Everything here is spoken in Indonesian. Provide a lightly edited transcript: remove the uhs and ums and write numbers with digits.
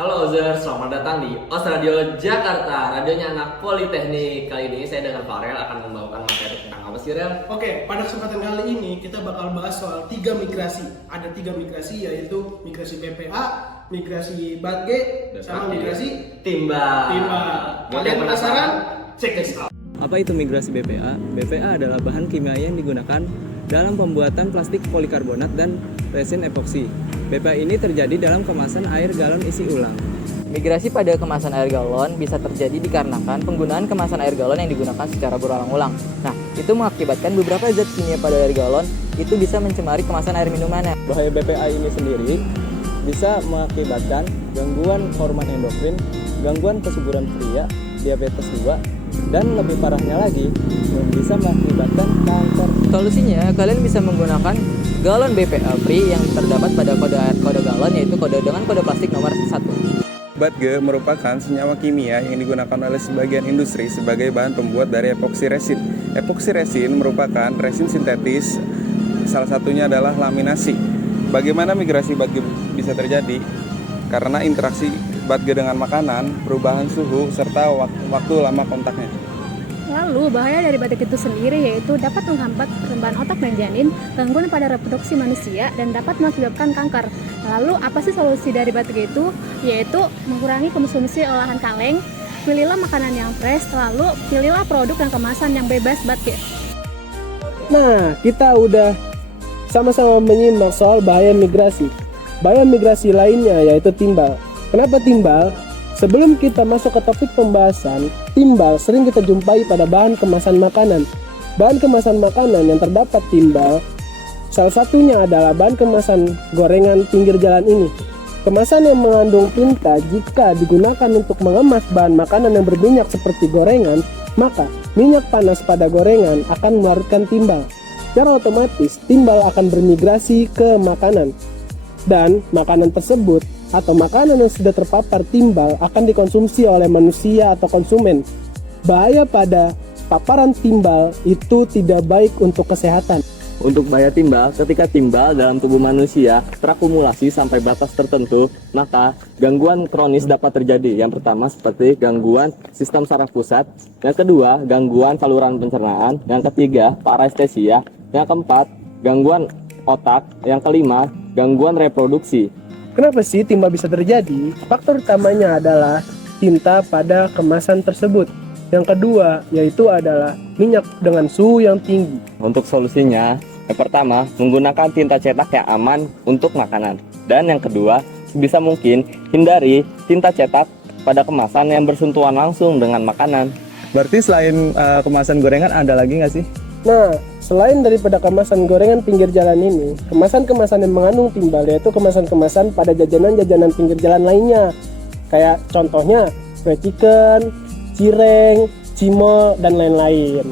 Halo Ozer, selamat datang di OS Radio Jakarta, radionya anak Politeknik. Kali ini saya dengan Farel akan membawakan materi tentang apa sih, Rel? Oke, pada kesempatan kali ini kita bakal bahas soal 3 migrasi. Ada 3 migrasi, yaitu migrasi BPA, migrasi BATG, sama migrasi Timbal. Kalian penasaran? Check this out. Apa itu migrasi BPA? BPA adalah bahan kimia yang digunakan dalam pembuatan plastik polikarbonat dan resin epoksi. BPA ini terjadi dalam kemasan air galon isi ulang. Migrasi pada kemasan air galon bisa terjadi dikarenakan penggunaan kemasan air galon yang digunakan secara berulang-ulang. Nah, itu mengakibatkan beberapa zat kimia pada air galon itu bisa mencemari kemasan air minumannya. Bahaya BPA ini sendiri bisa mengakibatkan gangguan hormon endokrin, gangguan kesuburan pria, diabetes 2, dan lebih parahnya lagi bisa mengakibatkan kanker. Solusinya, kalian bisa menggunakan galon BPA free yang terdapat pada kode galon, yaitu kode dengan kode plastik nomor 1. BATG merupakan senyawa kimia yang digunakan oleh sebagian industri sebagai bahan pembuat dari epoksi resin. Epoksi resin merupakan resin sintetis, salah satunya adalah laminasi. Bagaimana migrasi BATG bisa terjadi? Karena interaksi BATG dengan makanan, perubahan suhu, serta waktu lama kontaknya. Lalu, bahaya dari batik itu sendiri yaitu dapat menghambat perkembangan otak dan janin, gangguan pada reproduksi manusia, dan dapat mengakibatkan kanker. Lalu, apa sih solusi dari batik itu? Yaitu mengurangi konsumsi olahan kaleng, pilihlah makanan yang fresh, lalu pilihlah produk dan kemasan yang bebas batik. Nah, kita udah sama-sama menyimak soal bahaya migrasi. Bahaya migrasi lainnya yaitu timbal. Kenapa timbal? Sebelum kita masuk ke topik pembahasan, timbal sering kita jumpai pada bahan kemasan makanan. Bahan kemasan makanan yang terdapat timbal, salah satunya adalah bahan kemasan gorengan pinggir jalan ini. Kemasan yang mengandung tinta jika digunakan untuk mengemas bahan makanan yang berminyak seperti gorengan, maka minyak panas pada gorengan akan melarutkan timbal. Secara otomatis, timbal akan bermigrasi ke makanan. Dan makanan tersebut atau makanan yang sudah terpapar timbal akan dikonsumsi oleh manusia atau konsumen. Bahaya pada paparan timbal itu tidak baik untuk kesehatan. Untuk bahaya timbal, ketika timbal dalam tubuh manusia terakumulasi sampai batas tertentu, maka gangguan kronis dapat terjadi. Yang pertama seperti gangguan sistem saraf pusat, yang kedua gangguan saluran pencernaan, yang ketiga parestesia, yang keempat gangguan otak, yang kelima gangguan reproduksi. Kenapa sih timbal bisa terjadi? Faktor utamanya adalah tinta pada kemasan tersebut. Yang kedua yaitu adalah minyak dengan suhu yang tinggi. Untuk solusinya, yang pertama menggunakan tinta cetak yang aman untuk makanan. Dan yang kedua, sebisa mungkin hindari tinta cetak pada kemasan yang bersentuhan langsung dengan makanan. Berarti selain kemasan gorengan ada lagi nggak sih? Nah, selain daripada kemasan gorengan pinggir jalan ini, kemasan-kemasan yang mengandung timbal yaitu kemasan-kemasan pada jajanan-jajanan pinggir jalan lainnya. Kayak contohnya fried chicken, cireng, cimol, dan lain-lain.